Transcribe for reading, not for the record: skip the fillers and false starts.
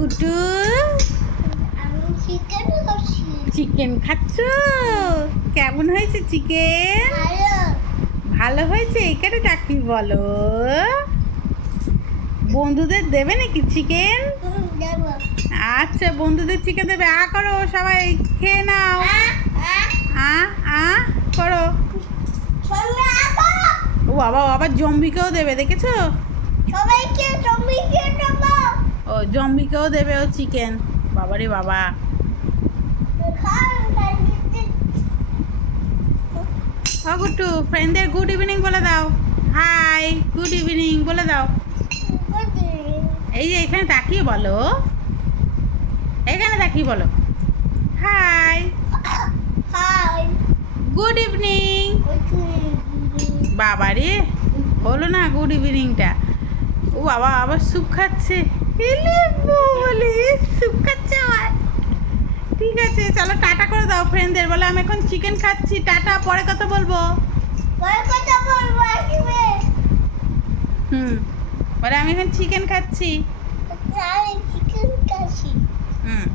গুটু আমি চিকেন খাচ্ছি। চিকেন খাচ্ছ? কেমন হয়েছে চিকেন? ভালো। ভালো হয়েছে? এখানে ডাকি বলো। বন্ধুদের দেবে নাকি চিকেন? দেবো। আচ্ছা, বন্ধুদের চিকেন দেবে। করো সবাই, খেয়ে নাও। আ আ করো। সঙ্গে আবার ও বাবা, আবার জম্বিকেও দেবে, দেখেছো? সবাইকে জমিকে দেবো। ও জম্বিকেও দেবে ও চিকেন। বাবারে বাবা। ও গুট্টু, ফ্রেন্ডদের গুড ইভিনিং বলে দাও। হাই, গুড ইভিনিং বলে দাও। এই যে এখানে তাকিয়ে বলো, এখানে তাকিয়ে বলো হাই, হাই। Good evening. বাবারে, হলো না গুড ইভিনিংটা। ও বাবা, আবার স্যুপ খাচ্ছে। এলে বলে স্যুপ খাচ্ছে আবার। ঠিক আছে, চলো টাটা করে দাও ফ্রেন্ডদের। বলে আমি এখন চিকেন খাচ্ছি, টাটা, পরে কথা বলবো। পরে কথা বলবো, আসবে। বলে আমি এখন চিকেন খাচ্ছি। আমি চিকেন খাচ্ছি। হুম।